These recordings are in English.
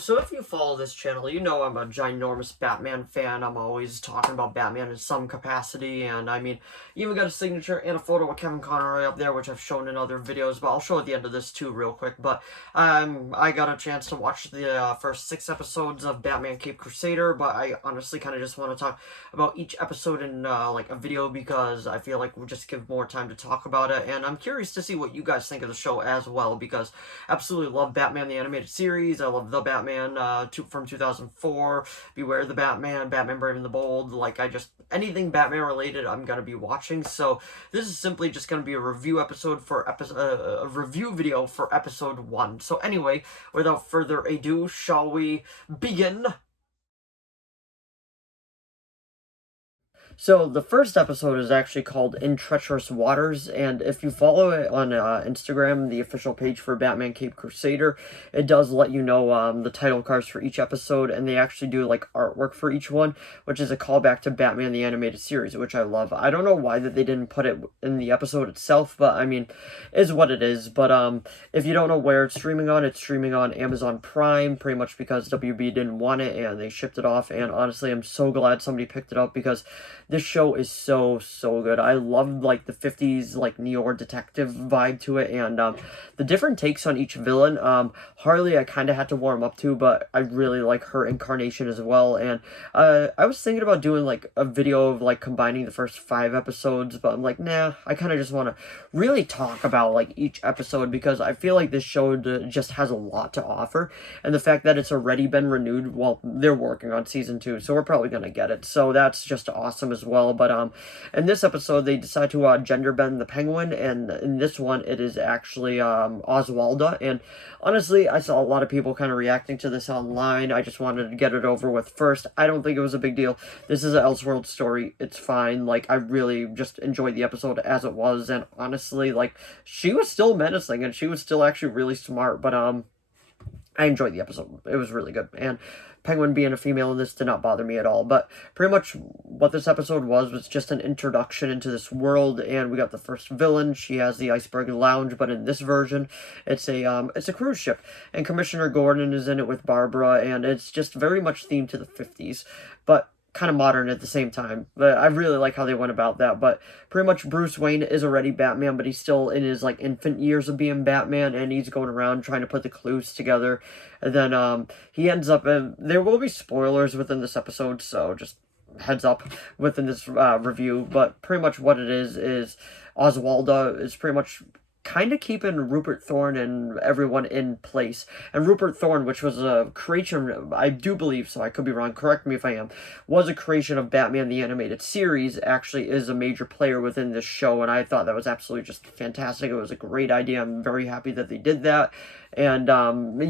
So if you follow this channel, you know I'm a ginormous Batman fan. I'm always talking about Batman in some capacity, and I mean, even got a signature and a photo of Kevin Conroy up there, which I've shown in other videos, but I'll show at the end of this too real quick. But I got a chance to watch the first 6 episodes of Batman Cape Crusader, but I honestly kind of just want to talk about each episode in like a video because I feel like we'll just give more time to talk about it, and I'm curious to see what you guys think of the show as well, because I absolutely love Batman the Animated Series. I love the Batman from 2004, Beware the Batman, Batman Brave and the Bold. Like, anything Batman related I'm gonna be watching. So this is simply just gonna be a review episode for a review video for episode 1. So anyway, without further ado, shall we begin? So the first episode is actually called In Treacherous Waters, and if you follow it on Instagram, the official page for Batman Cape Crusader, it does let you know the title cards for each episode, and they actually do like artwork for each one, which is a callback to Batman the Animated Series, which I love. I don't know why that they didn't put it in the episode itself, but I mean, is what it is. But if you don't know where it's streaming on Amazon Prime, pretty much because WB didn't want it and they shipped it off, and honestly, I'm so glad somebody picked it up because this show is so good. I love like the 50s like noir detective vibe to it, and the different takes on each villain. Harley I kind of had to warm up to, but I really like her incarnation as well. And I was thinking about doing like a video of like combining the first 5 episodes, but I'm like, nah, I kind of just want to really talk about like each episode because I feel like this show just has a lot to offer, and the fact that it's already been renewed, well, they're working on season 2, so we're probably gonna get it, so that's just awesome as well. But in this episode they decide to gender bend the Penguin, and in this one it is actually Oswalda. And honestly, I saw a lot of people kind of reacting to this online. I just wanted to get it over with first. I don't think it was a big deal. This is an Elseworld story. It's fine. Like, I really just enjoyed the episode as it was, and honestly, like, she was still menacing and she was still actually really smart. But I enjoyed the episode. It was really good. And Penguin being a female in this did not bother me at all. But pretty much what this episode was just an introduction into this world, and we got the first villain. She has the Iceberg Lounge, but in this version, it's a cruise ship, and Commissioner Gordon is in it with Barbara, and it's just very much themed to the 50s, but kind of modern at the same time. But I really like how they went about that. But pretty much Bruce Wayne is already Batman, but he's still in his like infant years of being Batman, and he's going around trying to put the clues together. And then he ends up in, there will be spoilers within this episode, so just heads up within this review. But pretty much what it is Oswalda is pretty much kind of keeping Rupert Thorne and everyone in place. And Rupert Thorne, which was a creation, I do believe, so I could be wrong, correct me if I am, was a creation of Batman the Animated Series, actually is a major player within this show, and I thought that was absolutely just fantastic. It was a great idea. I'm very happy that they did that. And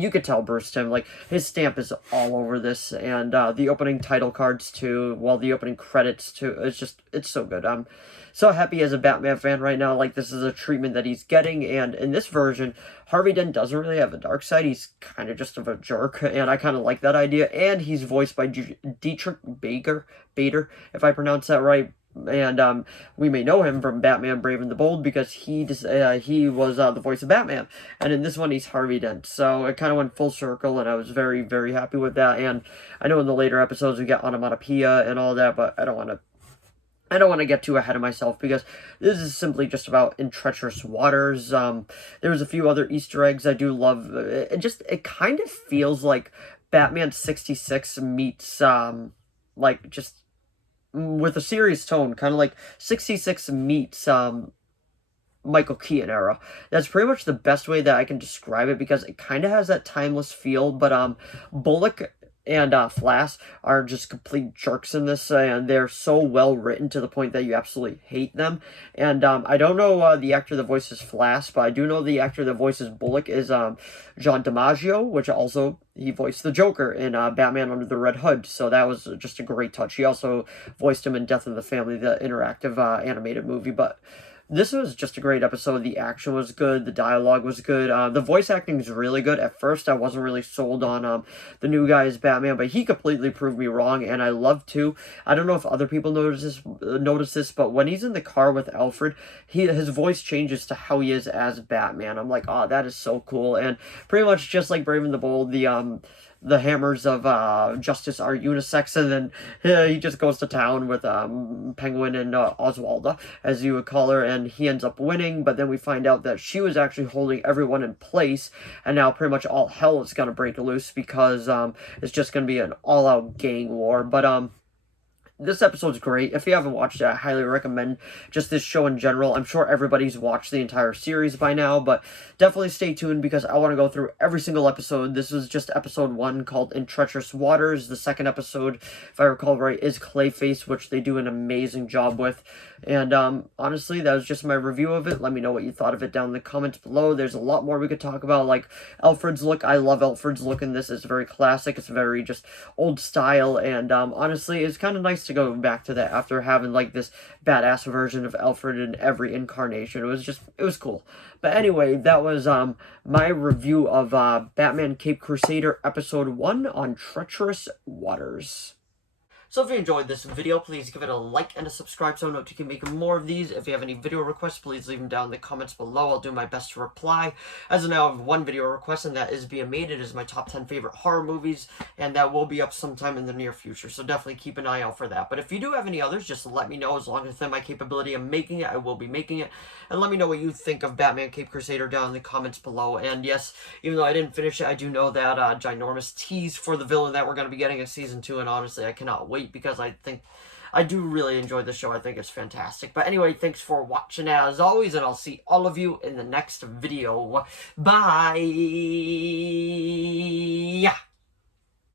you could tell Bruce Timm, like, his stamp is all over this, and the opening title cards too, well, the opening credits too, it's so good. I'm so happy as a Batman fan right now. Like, this is a treatment that he's getting, and in this version, Harvey Dent doesn't really have a dark side. He's kind of just of a jerk, and I kind of like that idea. And he's voiced by Dietrich Bader, if I pronounce that right. And we may know him from Batman Brave and the Bold because he was the voice of Batman, and in this one he's Harvey Dent, so it kind of went full circle, and I was very happy with that. And I know in the later episodes we get onomatopoeia and all that, but I don't want to get too ahead of myself because this is simply just about In Treacherous Waters. There's a few other Easter eggs I do love. It kind of feels like Batman 66 meets like just with a serious tone, kind of like 66 meets Michael Keaton era. That's pretty much the best way that I can describe it because it kind of has that timeless feel. But Bullock and Flass are just complete jerks in this, and they're so well written to the point that you absolutely hate them. And I don't know the actor that voices Flass, but I do know the actor that voices Bullock is John DiMaggio, which also he voiced the Joker in Batman Under the Red Hood, so that was just a great touch. He also voiced him in Death in the Family, the interactive animated movie. But this was just a great episode. The action was good. The dialogue was good. The voice acting is really good. At first, I wasn't really sold on the new guy as Batman, but he completely proved me wrong, and I love to. I don't know if other people notice this, but when he's in the car with Alfred, his voice changes to how he is as Batman. I'm like, oh, that is so cool. And pretty much just like Brave and the Bold, the hammers of justice are unisex, and then he just goes to town with Penguin and Oswalda, as you would call her, and he ends up winning, but then we find out that she was actually holding everyone in place, and now pretty much all hell is going to break loose because it's just going to be an all-out gang war. But this episode's great. If you haven't watched it, I highly recommend just this show in general. I'm sure everybody's watched the entire series by now, but definitely stay tuned because I want to go through every single episode. This was just episode 1 called In Treacherous Waters. The second episode, if I recall right, is Clayface, which they do an amazing job with. And honestly, that was just my review of it. Let me know what you thought of it down in the comments below. There's a lot more we could talk about, like Alfred's look. I love Alfred's look in this. It's very classic. It's very just old style, and honestly, it's kind of nice to go back to that after having like this badass version of Alfred in every incarnation. It was cool. But anyway, that was my review of Batman Cape Crusader episode 1 on Treacherous Waters. So if you enjoyed this video, please give it a like and a subscribe so I know you can make more of these. If you have any video requests, please leave them down in the comments below. I'll do my best to reply. As of now, I have one video request, and that is being made. It is my top 10 favorite horror movies, and that will be up sometime in the near future. So definitely keep an eye out for that. But if you do have any others, just let me know. As long as it's in my capability of making it, I will be making it. And let me know what you think of Batman Cape Crusader down in the comments below. And yes, even though I didn't finish it, I do know that ginormous tease for the villain that we're going to be getting in season 2, and honestly, I cannot wait because I think I do really enjoy the show. I think it's fantastic. But anyway, thanks for watching as always, and I'll see all of you in the next video. Bye!